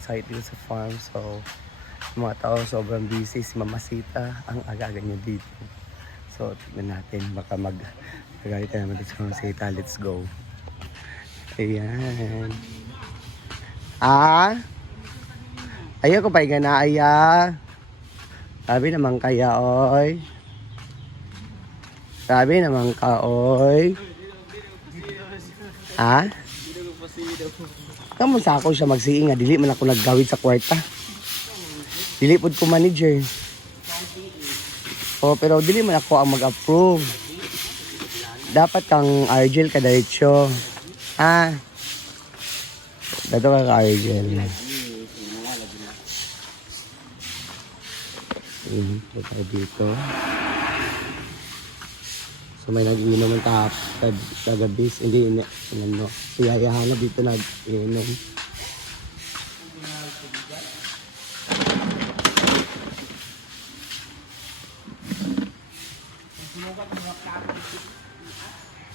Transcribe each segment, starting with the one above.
site dito sa farm. So, yung mga tao sobrang busy. Si Mamasita ang aga-aga niya dito. So, tignan natin. Baka magalit tayo naman dito sa Mamasita. Let's go. Ayan. Ayaw ko pa na aya. Sabi naman kaya, oy. Sabi naman ka, oy. Ha? Kamu sa ako siya magsiing nga. Dili man ako naggawid sa kwarta. Dili pod ko manager. Oh, pero dili man ako ang mag-approve. Dapat kang Argel ka diretso. Dato ka Argel. Tayo dito. So may nag-inom ng tagabis. Hindi, ano. Si Yaya Hana dito nag-inom.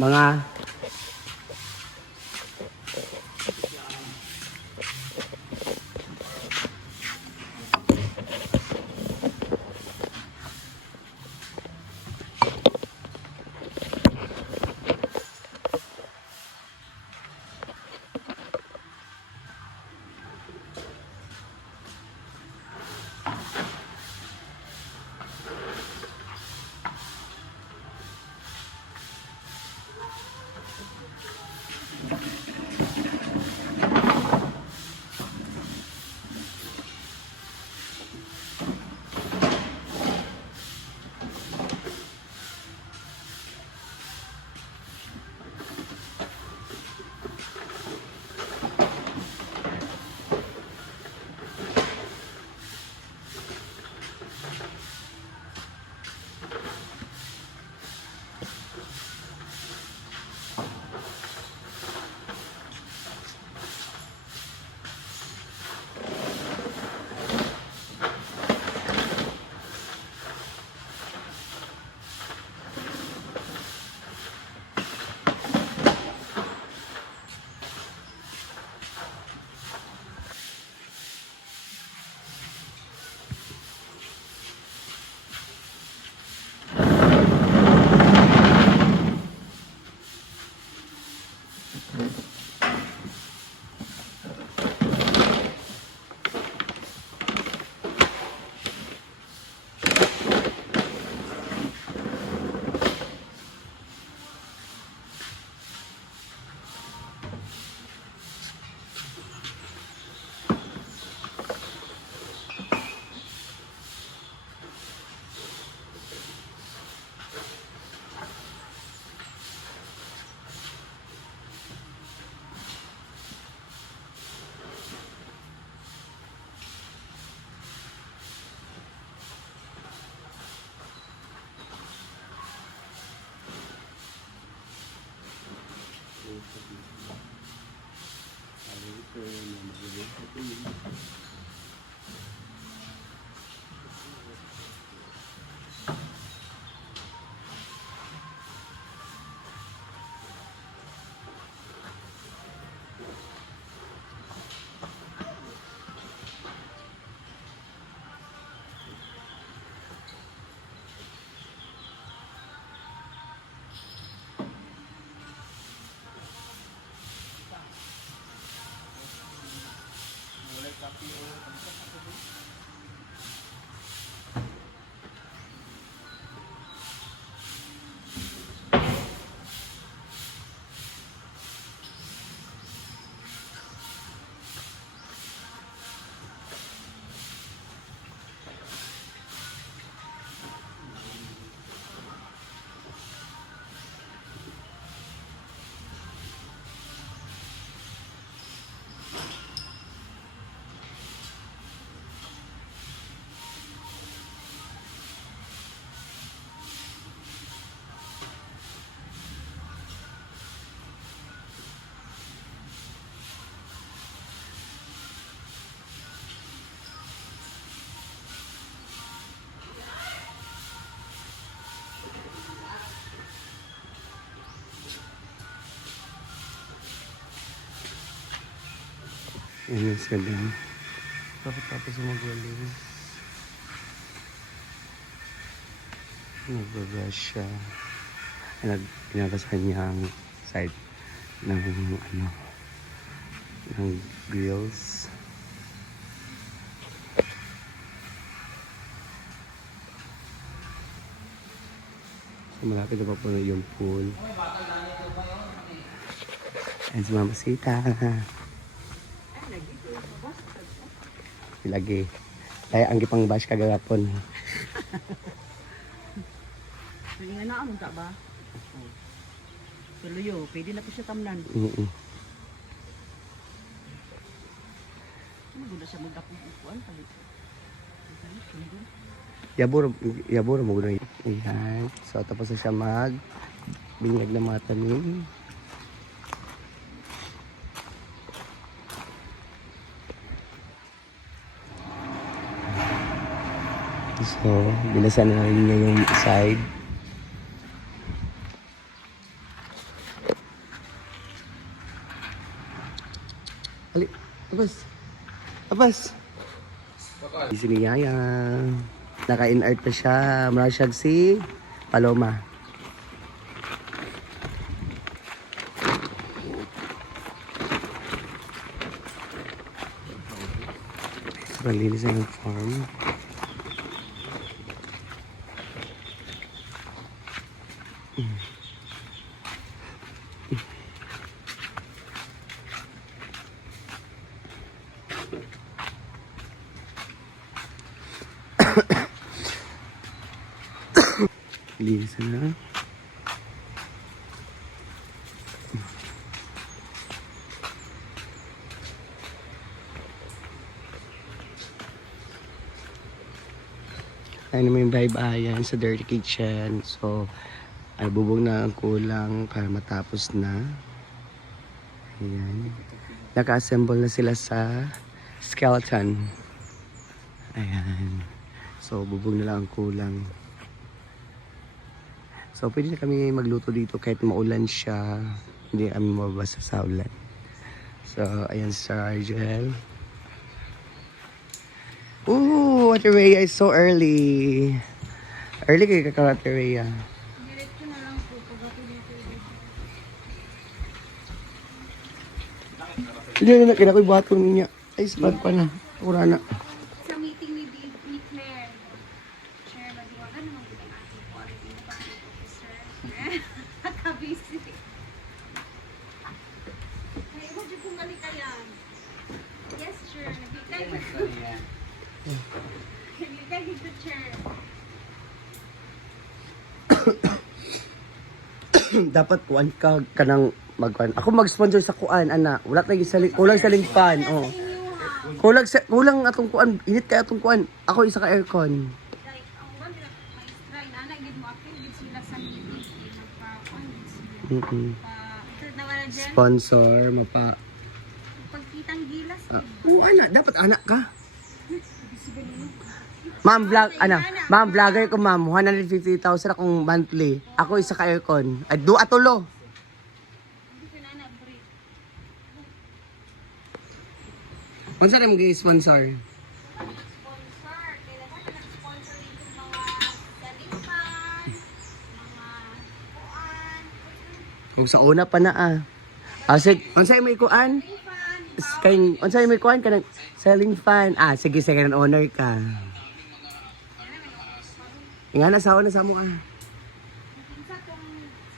Mga Ayan sila. Tapos magwalis. Nagbabrush siya. Pinabasahan niya ang side ng ng grills. So, malapit na pa po na yung pool. Ayan si Mama Sita. Ilagi. Kaya ang gipang bash kagapon. Hindi nga naamon ka ba? Tuloyo, pwede na po siya tamnan. Ano gula siya magkapupuan? Yaburo mo gano'n. Ayan. So, tapos na siya binyag ng mga tanim. So, binasan na rin niya yung side. Ali, Abas. Si ni Yaya. Naka-in-art pa siya. Marashag si Paloma. Sobrang linis na yung farm. Linis na. Ayun naman yung vibe ayan sa dirty kitchen. So, bubog na ang kulang para matapos na. Ayan. Naka-assemble na sila sa skeleton. Ayan. So, bubog na lang ang kulang. So, pwede na kami magluto dito kahit maulan siya. Hindi kami mababasa sa ulan. So, ayan sa Argel. Ooh, Ate Rhea is so early. Early kayo ka, Ate Rhea. Diretso na lang po pagkatuloy. Hindi na, kinakoy bato niya. Ay, sabag pa na. Wala na. Sa meeting ni Claire, Chair, madiwagan naman ko ang ating quality na public officer. Nakabisi. Ay, huwag yung kumalit ka yan. Yes, sure. Nagkikay ko. Nagkikay ko, Chair. Dapat kuan ka kanang magkuan. Ako mag-sponsor sa kuan, ana. Wala tayong kulang sa limpan. Oh. Kulang atong kuan. Init kay atong kuan. Ako isa ka aircon. Like, ang one nila, maestra, inanagid mo, apil, gid sila sa meeting. Nagpa-kuan, gid sila. Ito na wala dyan. Sponsor, Pagkitang gilas. ana, dapat anak ka. Ma'am, vlogger ko ma'am, 150,000 akong monthly. Ako isa ka aircon. Ay, atulo. Hindi ko na na-break. Kung saan mo sponsor? Sponsor. Kailangan na nag-sponsor dito mga galimpan, mga kuan, Kung sa una pa na Sige, kung saan may kuan? fan, Kung saan may kuan ka ng selling fan. Sige, second owner ka. Nga na sa mo kinsa tong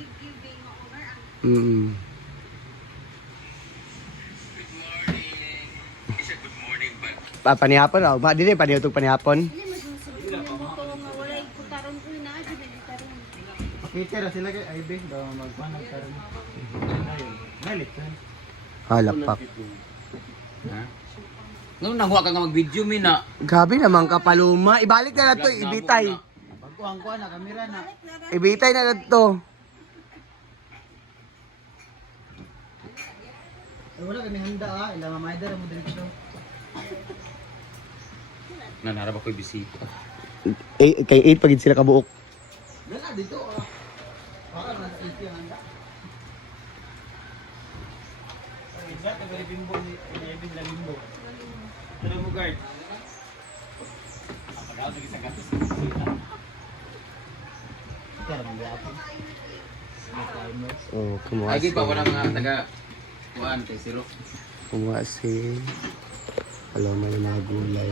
giving mo over ang Panihapon raw. Dili panihapon panihapon. dili magsusunod yung buto nga walay putaron ko na dili putaron. Kita ra sila kay IB daw magpanag karon. Galit ka. Halapak. Ha? Nung nahuwa ka nga mag-video, Mina. Gabi naman ka Paloma. Ibalik na to, ibitay. Pagkuhan ko na kamera na. Ibitay na to. Wala kami handa ila mamayder mo direksyon. Nanarap ako'y bisita. Kay 8 pagid sila kabuok. Dala dito para na iki ang handa. Ay, exact ang bimbo ni Ibig Limbo. Tara mo guard. Tara mo gapon. Oh, kumuha Ay, si... pa wala mga taga kuan kay Siro. Kumuha si... Alam mo yung mga gulay.